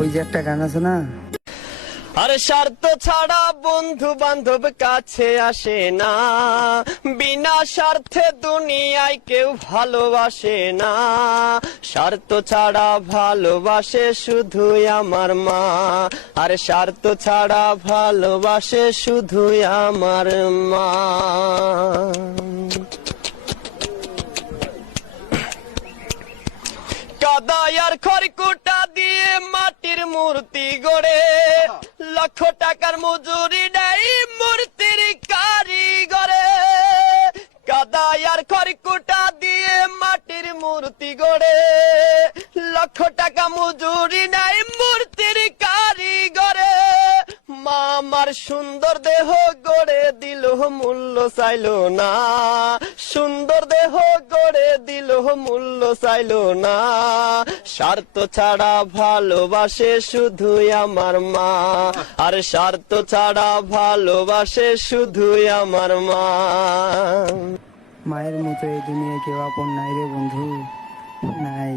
ওই যে একটা গান আছে না, আরে স্বার্থ ছাড়া বন্ধু বান্ধব কাছে আসে না, বিনা স্বার্থে দুনিয়ায় কেউ ভালোবাসে না, স্বার্থ ছাড়া ভালোবাসে শুধুই আমার মা, আরে স্বার্থ ছাড়া ভালোবাসে শুধুই আমার মা। কাদায় আর খড়কুটা দিয়ে মাটির মূর্তি গড়ে, লক্ষ টাকার মজুরি নেই মূর্তির কারিগরে। কাদায় আর খড়কুটা দিয়ে মাটির মূর্তি গড়ে, লক্ষ টাকা মজুরি নেই মূর্তির কারিগরে। মা আমার সুন্দর দেহ গড়ে দিল মূল্য চাইলো না, সুন্দর দেহ গড়ে দিল মূল্য চাইলো না, স্বার্থ ছাড়া ভালোবাসে শুধুই আমার মা, আর স্বার্থ ছাড়া ভালোবাসে শুধুই আমার মা। মায়ের মতো এই দুনিয়ায় কেউ আপন নাই রে বন্ধু, নাই।